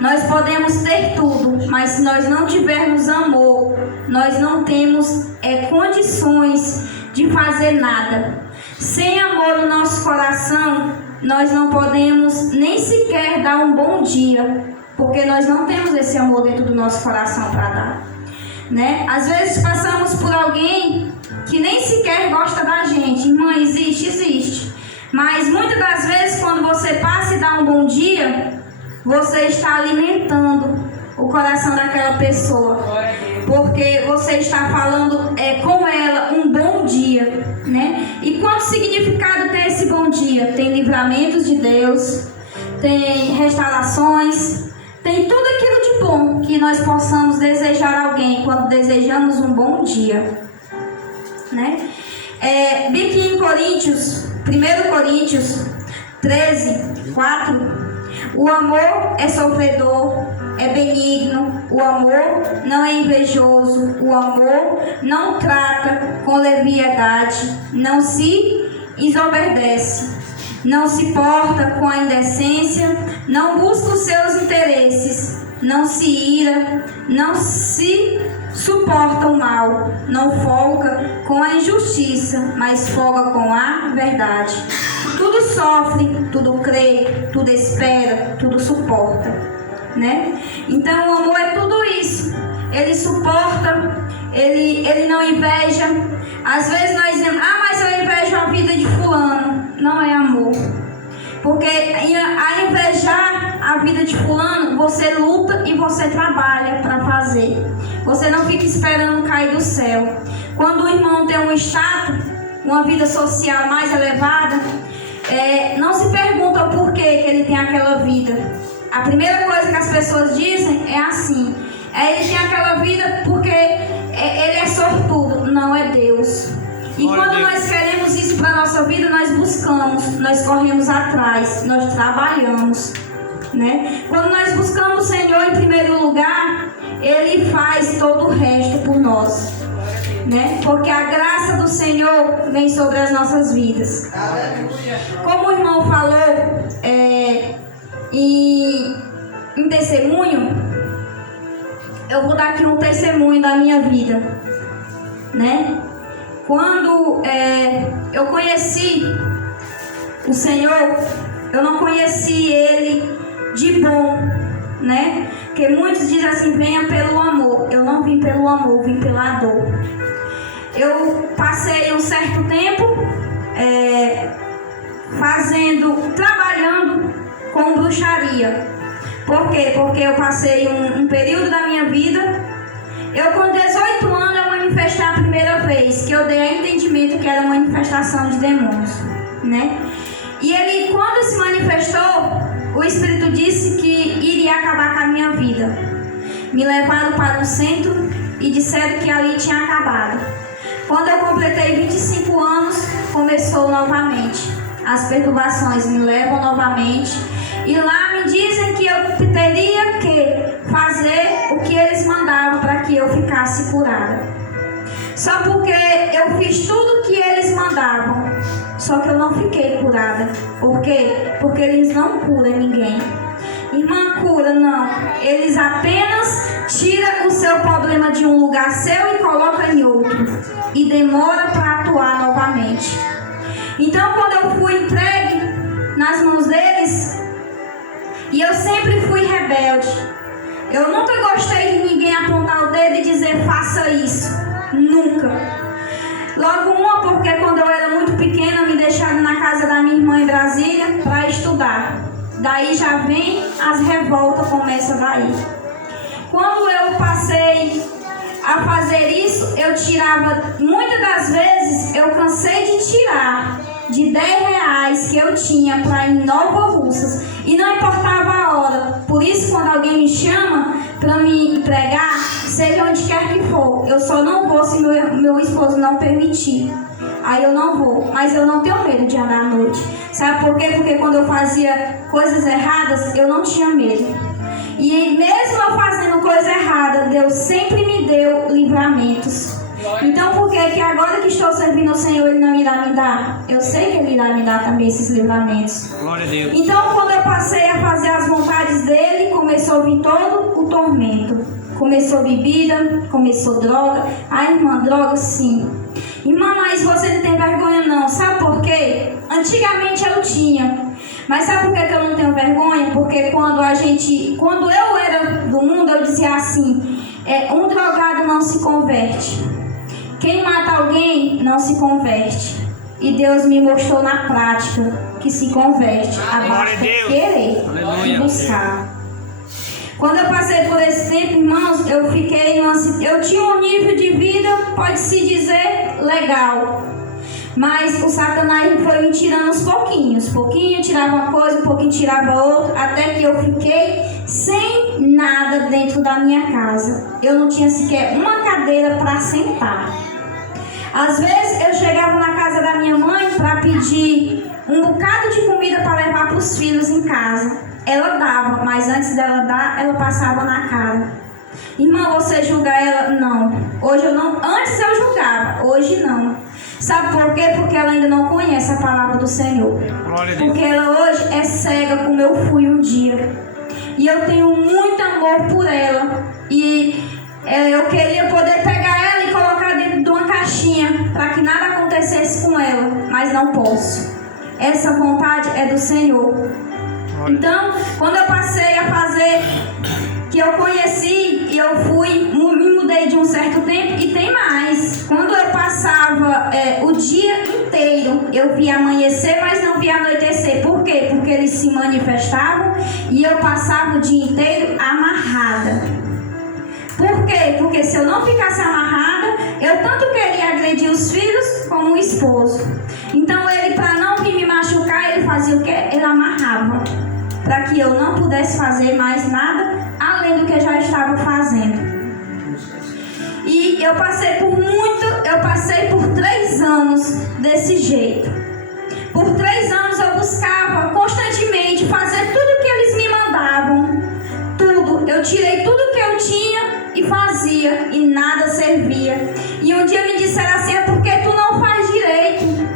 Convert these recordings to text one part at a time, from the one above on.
Nós podemos ter tudo, mas se nós não tivermos amor, nós não temos condições de fazer nada. Sem amor no nosso coração, nós não podemos nem sequer dar um bom dia, porque nós não temos esse amor dentro do nosso coração para dar, né? Às vezes passamos por alguém que nem sequer gosta da gente. Irmã, existe, mas muitas das vezes quando você passa e dá um bom dia, você está alimentando o coração daquela pessoa, porque você está falando com ela um bom dia, né? E quanto significado tem esse bom dia? Tem livramentos de Deus, tem restaurações, tem tudo aquilo de bom que nós possamos desejar a alguém quando desejamos um bom dia, né? Aqui em Coríntios, 1 Coríntios 13, 4, o amor é sofredor, é benigno, o amor não é invejoso, o amor não trata com leviandade, não se ensoberbece, não se porta com a indecência, não busca os seus interesses, não se ira, não se suporta o mal, não folga com a injustiça, mas folga com a verdade. Tudo sofre, tudo crê, tudo espera, tudo suporta, né? Então o amor é tudo isso. Ele suporta, ele não inveja. Às vezes nós dizemos, mas eu invejo a vida de fulano. Não é amor. Porque a invejar a vida de fulano, você luta e você trabalha para fazer. Você não fica esperando cair do céu. Quando o irmão tem um status, uma vida social mais elevada, não se pergunta o porquê que ele tem aquela vida. A primeira coisa que as pessoas dizem é assim: ele tem aquela vida porque ele é sortudo. Não, é Deus. E quando nós queremos isso para a nossa vida, nós buscamos, nós corremos atrás, nós trabalhamos, né? Quando nós buscamos o Senhor em primeiro lugar, Ele faz todo o resto por nós, né? Porque a graça do Senhor vem sobre as nossas vidas. Como o irmão falou em testemunho, eu vou dar aqui um testemunho da minha vida, né? Quando eu conheci o Senhor, eu não conheci Ele de bom, né? Porque muitos dizem assim, venha pelo amor. Eu não vim pelo amor, vim pela dor. Eu passei um certo tempo trabalhando com bruxaria. Por quê? Porque eu passei um período da minha vida. Eu com 18 anos eu manifestei a primeira vez, que eu dei a entendimento que era manifestação de demônios, né? E ele, quando se manifestou, o Espírito disse que iria acabar com a minha vida. Me levaram para um centro e disseram que ali tinha acabado. Quando eu completei 25 anos, começou novamente. As perturbações me levam novamente. E lá me dizem que eu teria que fazer o que eles mandavam para que eu ficasse curada. Só porque eu fiz tudo o que eles mandavam, só que eu não fiquei curada. Por quê? Porque eles não curam ninguém. Irmã, cura não. Eles apenas tiram o seu problema de um lugar seu e colocam em outro. E demora para atuar novamente. Então, quando eu fui entregue nas mãos deles, e eu sempre fui rebelde. Eu nunca gostei de ninguém apontar o dedo e dizer faça isso. Nunca. Logo porque quando eu era muito pequena me deixaram na casa da minha irmã em Brasília para estudar. Daí já vem as revoltas, começa daí. Quando eu passei a fazer isso, eu tirava, muitas das vezes eu cansei de tirar de R$10 que eu tinha para ir em Nova Russas e não importava a hora. Por isso, quando alguém me chama para me entregar, seja onde quer que for, eu só não vou se meu esposo não permitir. Aí eu não vou, mas eu não tenho medo de andar à noite. Sabe por quê? Porque quando eu fazia coisas erradas, eu não tinha medo. E mesmo eu fazendo coisa errada, Deus sempre me deu livramentos. Então por que agora que estou servindo ao Senhor, Ele não irá me dar? Eu sei que Ele irá me dar também esses livramentos. Glória a Deus. Então quando eu passei a fazer as vontades dEle, começou começou a vir todo o tormento. Começou bebida, começou droga. Ai, irmã, droga sim. Irmã, mas você não tem vergonha não. Sabe por quê? Antigamente eu tinha. Mas sabe por que eu não tenho vergonha? Porque quando eu era do mundo, eu dizia assim, um drogado não se converte. Quem mata alguém não se converte. E Deus me mostrou na prática que se converte. Basta querer e buscar. Quando eu passei por esse tempo, irmãos, eu tinha um nível de vida, pode-se dizer, legal. Mas o Satanás foi me tirando aos pouquinhos. Pouquinho tirava uma coisa, um pouquinho tirava outra, até que eu fiquei sem nada dentro da minha casa. Eu não tinha sequer uma cadeira para sentar. Às vezes eu chegava na casa da minha mãe para pedir um bocado de comida para levar para os filhos em casa. Ela dava, mas antes dela dar, ela passava na cara. Irmã, você julga ela? Não. Hoje eu não. Antes eu julgava, hoje não. Sabe por quê? Porque ela ainda não conhece a palavra do Senhor. Porque ela hoje é cega como eu fui um dia. E eu tenho muito amor por ela. E eu queria poder pegar ela e colocar dentro de uma caixinha para que nada acontecesse com ela. Mas não posso. Essa vontade é do Senhor. Então, quando eu passei a fazer, que eu conheci e eu me mudei de um certo tempo, e tem mais. Quando eu passava o dia inteiro, eu via amanhecer, mas não via anoitecer. Por quê? Porque eles se manifestavam e eu passava o dia inteiro amarrada. Por quê? Porque se eu não ficasse amarrada, eu tanto queria agredir os filhos como o esposo. Então ele, para não vir me machucar, ele fazia o quê? Ele amarrava. Para que eu não pudesse fazer mais nada além do que eu já estava fazendo. E eu passei por 3 anos desse jeito. Por 3 anos eu buscava constantemente fazer tudo que eles me mandavam. Tudo. Eu tirei tudo que eu tinha e fazia e nada servia. E um dia me disseram assim, é porque tu não faz direito.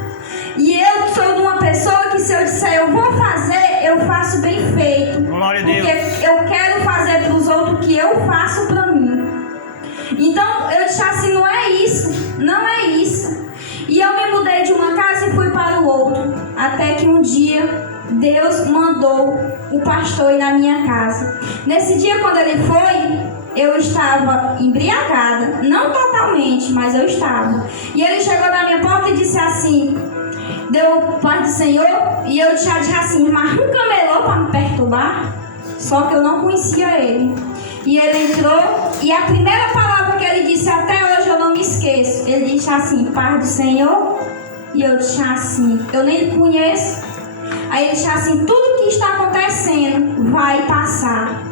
E eu sou de uma pessoa que se eu disser eu vou fazer, eu faço bem feito. Glória a Deus. Porque eu quero fazer para os outros o que eu faço para mim. Então eu disse assim, não é isso, não é isso. E eu me mudei de uma casa e fui para o outro. Até que um dia Deus mandou o pastor ir na minha casa. Nesse dia quando ele foi, eu estava embriagada. Não totalmente, mas eu estava. E ele chegou na minha porta e disse assim, deu paz do Senhor, e eu já disse assim, mas um camelô para me perturbar. Só que eu não conhecia ele. E ele entrou, e a primeira palavra que ele disse, até hoje eu não me esqueço. Ele disse assim, paz do Senhor. E eu disse assim, eu nem conheço. Aí ele disse assim, tudo que está acontecendo vai passar.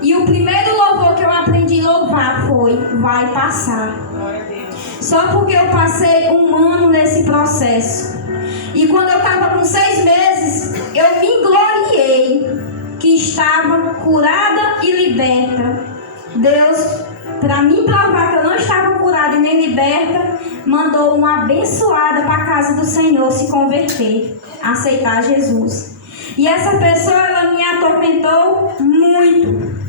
E o primeiro louvor que eu aprendi a louvar foi, vai passar. Só porque eu passei 1 ano nesse processo. E quando eu estava com 6 meses, eu me gloriei que estava curada e liberta. Deus, para mim provar que eu não estava curada e nem liberta, mandou uma abençoada para a casa do Senhor se converter, aceitar Jesus. E essa pessoa, ela me atormentou muito.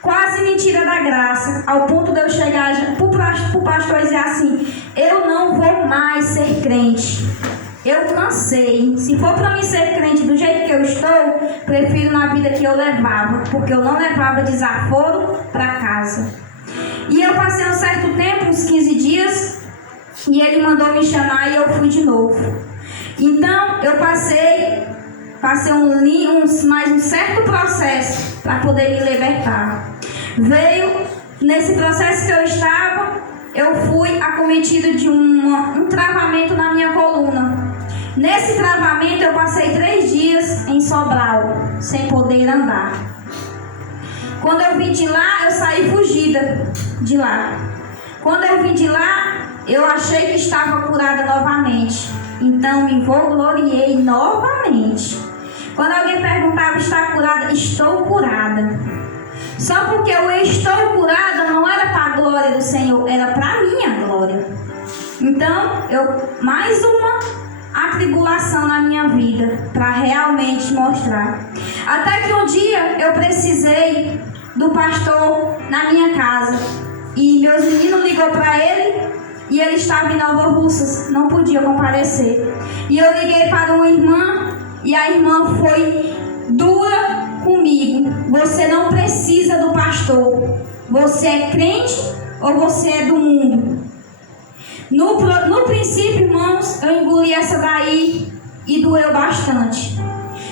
Quase me tira da graça, ao ponto de eu chegar para o pastor e dizer assim, eu não vou mais ser crente. Eu cansei. Se for para mim ser crente do jeito que eu estou, prefiro na vida que eu levava, porque eu não levava desaforo para casa. E eu passei um certo tempo, uns 15 dias, e ele mandou me chamar e eu fui de novo. Então, eu passei mais um certo processo para poder me libertar. Veio, nesse processo que eu estava, eu fui acometido de um travamento na minha coluna. Nesse travamento eu passei 3 dias em Sobral, sem poder andar. Quando eu vim de lá, eu saí fugida de lá. Quando eu vim de lá, eu achei que estava curada novamente. Então me vangloriei novamente. Quando alguém perguntava, está curada? Estou curada. Só porque eu estou curada não era para a glória do Senhor, era para a minha glória. Então, mais uma atribulação na minha vida, para realmente mostrar. Até que um dia eu precisei do pastor na minha casa. E meus meninos ligou para ele e ele estava em Nova Russas, não podia comparecer. E eu liguei para uma irmã e a irmã foi dura comigo. Você não precisa do pastor. Você é crente ou você é do mundo? No princípio, irmãos, eu engoli essa daí e doeu bastante.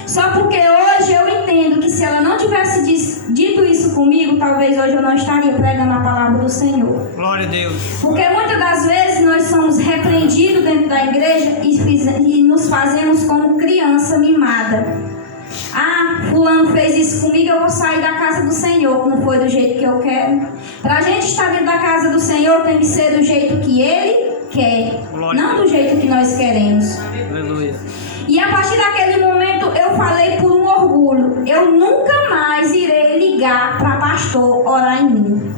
Só porque hoje eu entendo que se ela não tivesse dito isso comigo, talvez hoje eu não estaria pregando a palavra do Senhor. Glória a Deus. Porque muitas das vezes nós somos repreendidos dentro da igreja e nos fazemos como criança mimada. Ah, fulano fez isso comigo, eu vou sair da casa do Senhor, não foi do jeito que eu quero. Para a gente estar dentro da casa do Senhor tem que ser do jeito que Ele quer, não do jeito que nós queremos. Aleluia. E a partir daquele momento eu falei por um orgulho: eu nunca mais irei ligar para pastor orar em mim.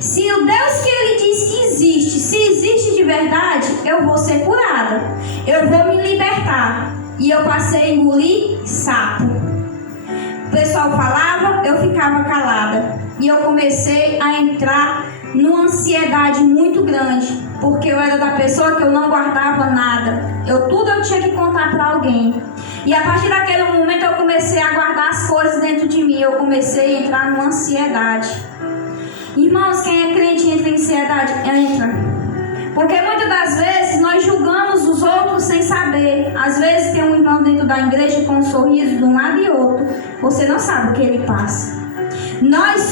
Se o Deus que Ele diz que existe, se existe de verdade, eu vou ser curada, eu vou me libertar. E eu passei a engolir sapo. O pessoal falava, eu ficava calada. E eu comecei a entrar numa ansiedade muito grande, porque eu era da pessoa que eu não guardava nada. Tudo eu tinha que contar para alguém. E a partir daquele momento eu comecei a guardar as coisas dentro de mim. Eu comecei a entrar numa ansiedade. Irmãos, quem é crente entra em ansiedade? Entra. Porque muitas das vezes nós julgamos os outros sem saber. Às vezes tem um irmão dentro da igreja com um sorriso de um lado e outro. Você não sabe o que ele passa. Nós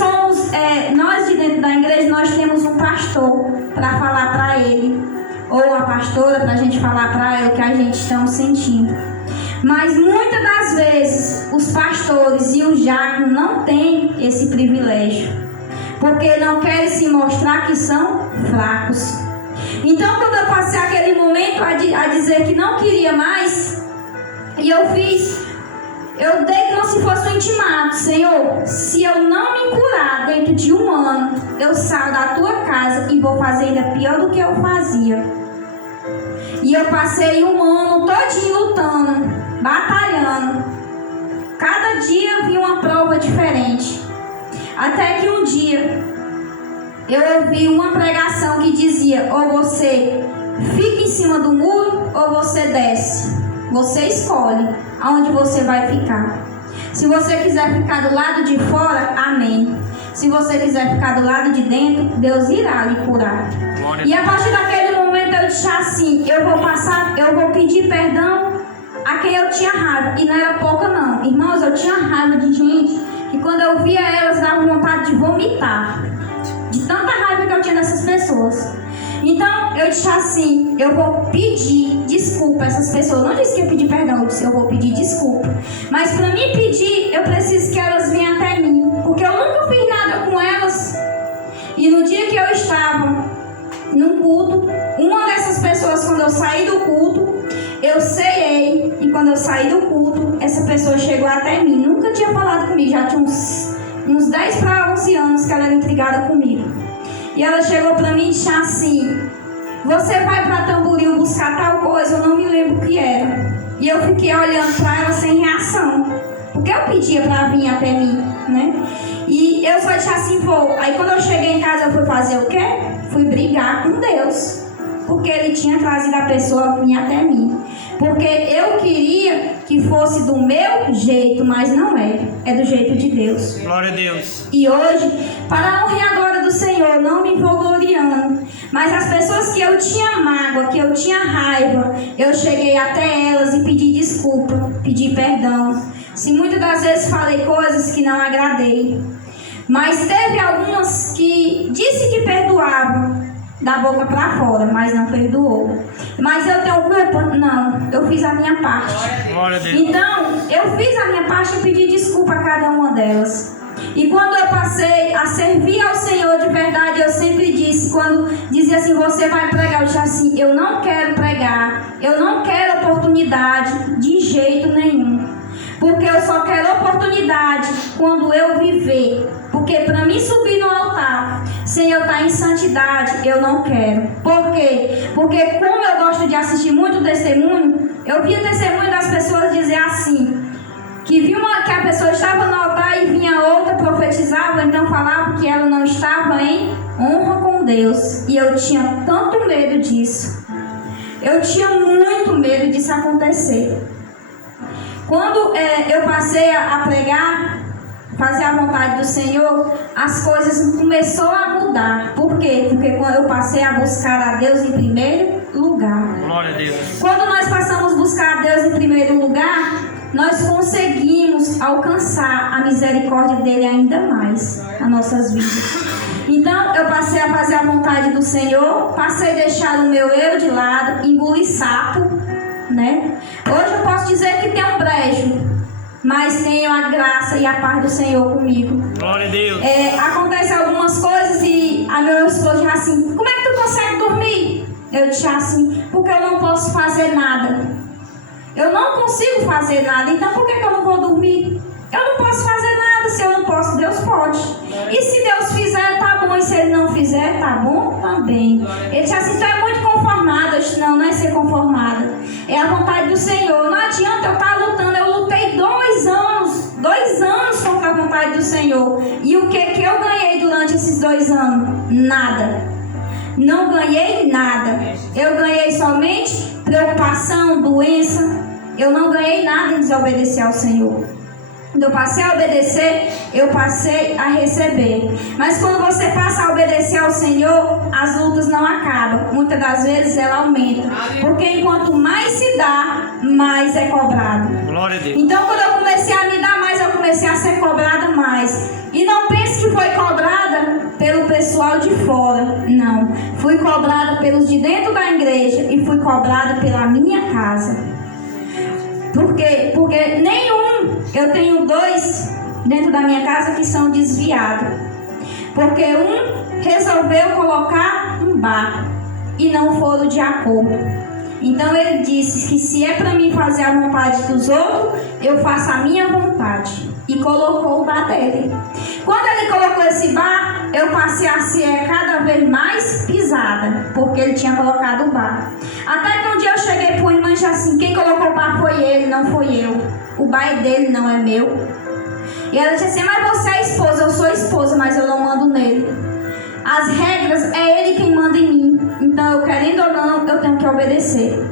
de dentro da igreja, nós temos um pastor para falar para ele. Ou a pastora para a gente falar para ela o que a gente está sentindo. Mas muitas das vezes os pastores e os diáconos não têm esse privilégio. Porque não querem se mostrar que são fracos. Então, quando eu passei aquele momento a dizer que não queria mais, e eu dei como se fosse um intimato: Senhor, se eu não me curar dentro de um ano, eu saio da tua casa e vou fazer ainda pior do que eu fazia. E eu passei um ano todinho lutando, batalhando. Cada dia eu vi uma prova diferente. Até que um dia eu ouvi uma pregação que dizia: ou você fica em cima do muro ou você desce. Você escolhe aonde você vai ficar. Se você quiser ficar do lado de fora, amém. Se você quiser ficar do lado de dentro, Deus irá lhe curar. E a partir daquele momento eu disse assim: eu vou pedir perdão a quem eu tinha raiva. E não era pouca não. Irmãos, eu tinha raiva de gente que quando eu via elas dava vontade de vomitar. De tanta raiva que eu tinha dessas pessoas. Então eu disse assim: eu vou pedir desculpa a essas pessoas. Eu não disse que eu pedi perdão, eu disse: eu vou pedir desculpa. Mas para mim pedir, eu preciso que elas venham até mim, porque eu nunca fiz nada com elas. E no dia que eu estava num culto, uma dessas pessoas, quando eu saí do culto, eu ceiei. E quando eu saí do culto, essa pessoa chegou até mim. Nunca tinha falado comigo, já tinha uns 10 para 11 anos que ela era intrigada comigo. E ela chegou para mim e disse assim: você vai para Tamboril buscar tal coisa? Eu não me lembro o que era. E eu fiquei olhando para ela sem reação, porque eu pedia para vir até mim, né? E eu só disse assim: vou. Aí quando eu cheguei em casa, eu fui fazer o quê? Fui brigar com Deus, porque Ele tinha trazido a pessoa a vir até mim. Porque eu queria que fosse do meu jeito, mas não é. É do jeito de Deus. Glória a Deus. E hoje, para a honra e a glória do Senhor, não me vou gloriando, mas as pessoas que eu tinha mágoa, que eu tinha raiva, eu cheguei até elas e pedi desculpa, pedi perdão. Se muitas das vezes falei coisas que não agradei, mas teve algumas que disse que perdoavam, da boca para fora, mas não perdoou. Mas eu tenho culpa? Não, eu fiz a minha parte. Então, eu fiz a minha parte e pedi desculpa a cada uma delas. E quando eu passei a servir ao Senhor de verdade, eu sempre disse, quando dizia assim: você vai pregar, eu disse assim: eu não quero pregar, eu não quero oportunidade de jeito nenhum. Porque eu só quero oportunidade quando eu viver. Porque para mim subir no altar sem eu estar em santidade, eu não quero. Por quê? Porque como eu gosto de assistir muito testemunho, eu vi o testemunho das pessoas dizer assim, que a pessoa estava no altar e vinha outra profetizar profetizava, então falava que ela não estava em honra com Deus. E eu tinha tanto medo disso. Eu tinha muito medo disso acontecer. Quando eu passei a pregar, fazer a vontade do Senhor, as coisas começaram a mudar. Por quê? Porque quando eu passei a buscar a Deus em primeiro lugar. Glória a Deus. Quando nós passamos a buscar a Deus em primeiro lugar, nós conseguimos alcançar a misericórdia dele ainda mais nas nossas vidas. Então eu passei a fazer a vontade do Senhor, passei a deixar o meu eu de lado, engolir sapo, né? Hoje eu posso dizer que tem um brejo, mas tenho a graça e a paz do Senhor comigo. Glória a Deus. Acontecem algumas coisas e a meu esposo diz assim: como é que tu consegue dormir? Eu disse assim: porque eu não posso fazer nada. Eu não consigo fazer nada, então por que eu não vou dormir? Eu não posso fazer nada. Se eu não posso, Deus pode. E se Deus fizer, tá bom. E se Ele não fizer, tá bom também. Ele disse assim: tu é muito conformada. Eu disse: não, não é ser conformada. É a vontade do Senhor. Não adianta eu estar lutando. Eu lutei 2 anos contra a vontade do Senhor. E o que eu ganhei durante esses 2 anos? Nada. Não ganhei nada. Eu ganhei somente preocupação, doença. Eu não ganhei nada em desobedecer ao Senhor. Quando eu passei a obedecer, eu passei a receber. Mas quando você passa a obedecer ao Senhor, as lutas não acabam. Muitas das vezes ela aumenta. Porque enquanto mais se dá, mais é cobrado. Glória a Deus. Então quando eu comecei a me dar mais, eu comecei a ser cobrada mais. E não pense que foi cobrada pelo pessoal de fora. Não. Fui cobrada pelos de dentro da igreja e fui cobrada pela minha casa. Por quê? Porque eu tenho 2 dentro da minha casa que são desviados. Porque um resolveu colocar um bar e não foram de acordo. Então ele disse que se é para mim fazer a vontade dos outros, eu faço a minha vontade. E colocou o bar dele. Quando ele colocou esse bar, eu passei a ser cada vez mais pisada, porque ele tinha colocado o bar. Até que um dia eu cheguei para o irmão e disse assim: quem colocou o bar foi ele, não foi eu. O bar é dele, não é meu. E ela disse assim: mas você é esposa. Eu sou esposa, mas eu não mando nele. As regras é ele quem manda em mim. Então, eu querendo ou não, eu tenho que obedecer.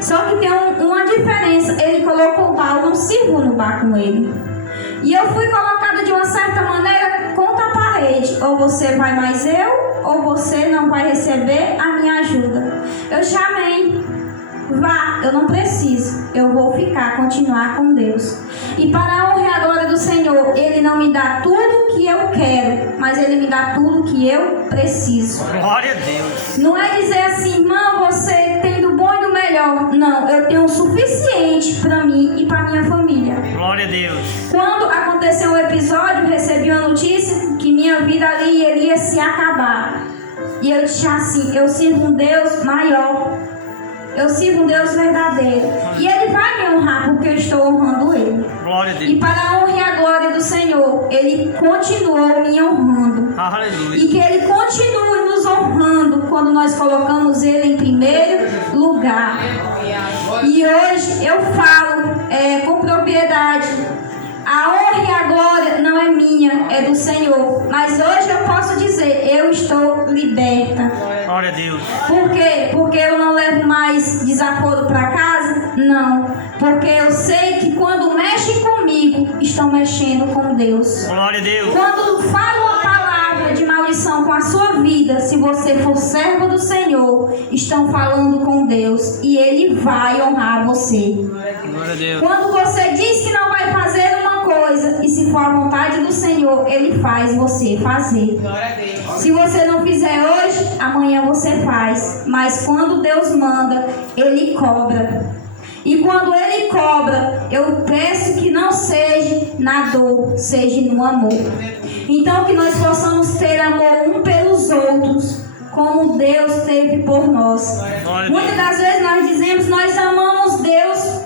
Só que tem uma diferença. Ele colocou o bar, eu não sirvo no bar com ele. E eu fui colocada de uma certa maneira contra a parede. Ou você vai mais eu, ou você não vai receber a minha ajuda. Eu chamei: vá, eu não preciso. Eu vou continuar com Deus. E para a honra e a glória do Senhor, Ele não me dá tudo que eu quero, mas Ele me dá tudo que eu preciso. Glória a Deus. Não é dizer assim: irmão, você tem do bom e do melhor. Não, eu tenho o suficiente para mim e para minha família. Glória a Deus. Quando aconteceu um episódio, recebi uma notícia que minha vida ali iria se acabar. E eu disse assim: eu sirvo um Deus maior. Eu sirvo um Deus verdadeiro. E Ele vai me honrar porque eu estou honrando Ele. Glória a Deus. E para a honra e a glória do Senhor, Ele continuou me honrando. Aleluia. E que Ele continue nos honrando quando nós colocamos Ele em primeiro lugar. E hoje eu falo com propriedade: a honra e a glória não é minha, é do Senhor. Mas hoje eu posso dizer: eu estou liberta. Glória a Deus. Por quê? Porque eu não levo mais desaforo para casa? Não. Porque eu sei que quando mexem comigo, estão mexendo com Deus. Glória a Deus. Quando falo a palavra de maldição com a sua vida, se você for servo do Senhor, estão falando com Deus. E Ele vai honrar você. Glória a Deus. Quando você diz que não vai fazer uma coisa, e se for a vontade do Senhor, Ele faz você fazer. Se você não fizer hoje, amanhã você faz. Mas quando Deus manda, Ele cobra. E quando Ele cobra, eu peço que não seja na dor, seja no amor. Então que nós possamos ter amor um pelos outros, como Deus teve por nós. Muitas das vezes nós dizemos: nós amamos Deus,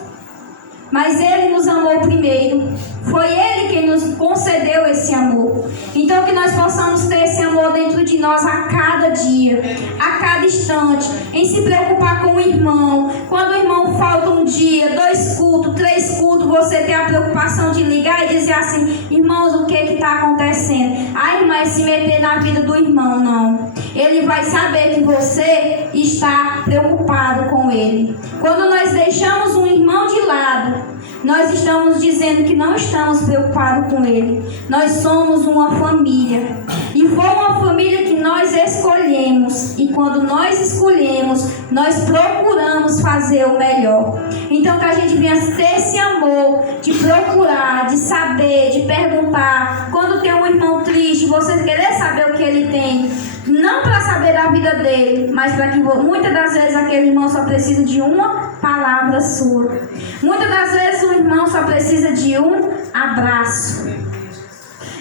mas Ele nos amou primeiro. Foi Ele quem nos concedeu esse amor. Então que nós possamos ter esse amor dentro de nós a cada dia, a cada instante, em se preocupar com o irmão. Quando o irmão falta um dia, 2 cultos, 3 cultos, você tem a preocupação de ligar e dizer assim: irmãos, o que está acontecendo? A irmã é se meter na vida do irmão, não. Ele vai saber que você está preocupado com ele. Quando nós deixamos um irmão de lado, nós estamos dizendo que não estamos preocupados com ele. Nós somos uma família. E foi uma família que nós escolhemos. E quando nós escolhemos, nós procuramos fazer o melhor. Então que a gente venha ter esse amor de procurar, de saber, de perguntar. Quando tem um irmão triste, você querer saber o que ele tem. Não para saber da vida dele, mas para que muitas das vezes aquele irmão só precisa de uma palavra sua. Muitas das vezes o irmão só precisa de um abraço.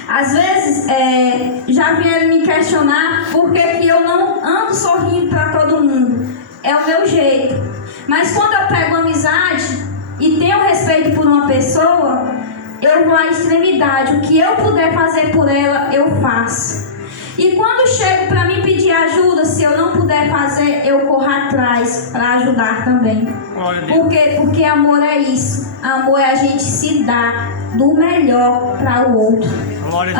Às vezes já vieram me questionar por que eu não ando sorrindo para todo mundo. É o meu jeito. Mas quando eu pego amizade e tenho respeito por uma pessoa, eu vou à extremidade. O que eu puder fazer por ela, eu faço. E quando chego para mim pedir ajuda, se eu não puder fazer, eu corro atrás para ajudar também. Por quê? Porque amor é isso. Amor é a gente se dar do melhor para o outro.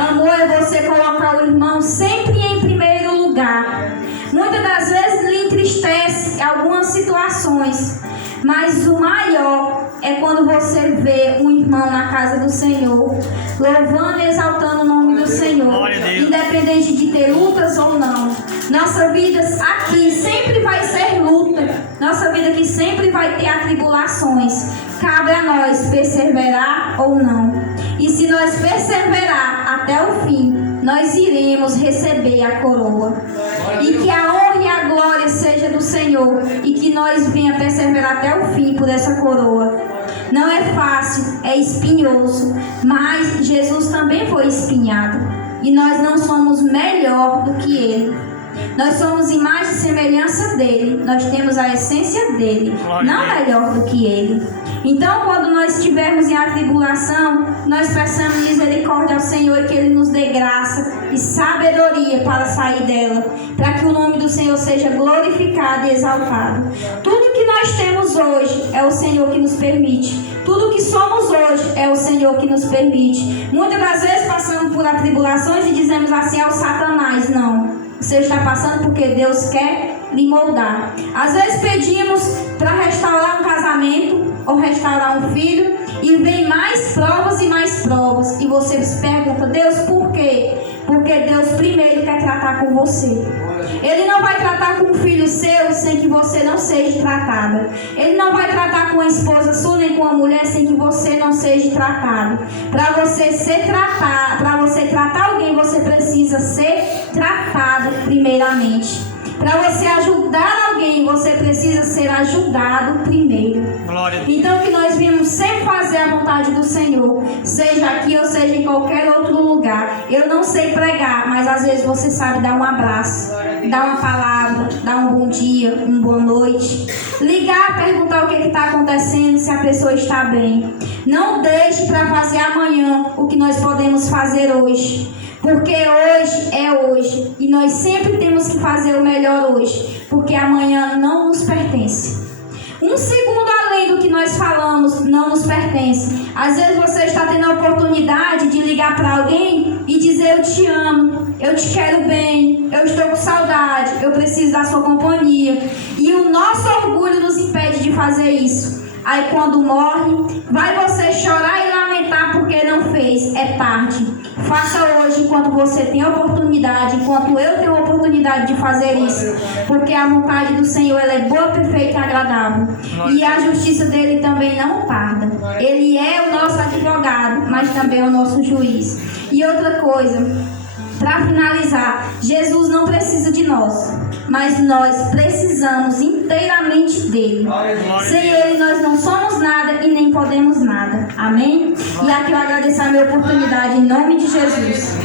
Amor é você colocar o irmão sempre em primeiro lugar. Muitas das vezes lhe entristece algumas situações, mas o maior é quando você vê um irmão na casa do Senhor, louvando e exaltando o nome do Senhor, independente de ter lutas ou não. Nossa vida aqui sempre vai ser luta, nossa vida aqui sempre vai ter atribulações. Cabe a nós perseverar ou não. E se nós perseverar até o fim, nós iremos receber a coroa. E que a honra e a glória seja do Senhor, e que nós venha perseverar até o fim por essa coroa. Não é fácil, é espinhoso, mas Jesus também foi espinhado. E nós não somos melhor do que Ele. Nós somos imagem e semelhança dele. Nós temos a essência dele, não melhor do que ele. Então, quando nós estivermos em atribulação, nós peçamos misericórdia ao Senhor e que Ele nos dê graça e sabedoria para sair dela, para que o nome do Senhor seja glorificado e exaltado. Tudo que nós temos hoje é o Senhor que nos permite. Tudo que somos hoje é o Senhor que nos permite. Muitas das vezes passamos por atribulações e dizemos assim: é o Satanás. Não. Você está passando porque Deus quer lhe moldar. Às vezes pedimos para restaurar um casamento ou restaurar um filho e vem mais provas e mais provas. E você se pergunta: Deus, por quê? Porque Deus primeiro quer tratar com você. Ele não vai tratar com um filho seu sem que você não seja tratada. Ele não vai tratar com a esposa sua nem com a mulher sem que você não seja tratado. Para você ser tratado, para você tratar alguém, você precisa ser tratado primeiramente. Para você ajudar alguém, você precisa ser ajudado primeiro. Então que nós vimos sempre fazer a vontade do Senhor, seja aqui ou seja em qualquer outro lugar. Eu não sei pregar, mas às vezes você sabe dar um abraço, dar uma palavra, dar um bom dia, uma boa noite, ligar, perguntar o que está acontecendo, se a pessoa está bem. Não deixe para fazer amanhã o que nós podemos fazer hoje. Porque hoje é hoje. E nós sempre temos que fazer o melhor hoje. Porque amanhã não nos pertence. Um segundo além do que nós falamos não nos pertence. Às vezes você está tendo a oportunidade de ligar para alguém e dizer: eu te amo, eu te quero bem, eu estou com saudade, eu preciso da sua companhia. E o nosso orgulho nos impede de fazer isso. Aí quando morre, vai você chorar e lamentar porque não fez. É tarde. Faça hoje enquanto você tem a oportunidade, enquanto eu tenho a oportunidade de fazer isso. Porque a vontade do Senhor ela é boa, perfeita e agradável. E a justiça dele também não tarda. Ele é o nosso advogado, mas também é o nosso juiz. E outra coisa, para finalizar, Jesus não precisa de nós, mas nós precisamos inteiramente dele. Sem ele nós não somos nada e nem podemos nada. Amém? E aqui eu agradeço a minha oportunidade em nome de Jesus.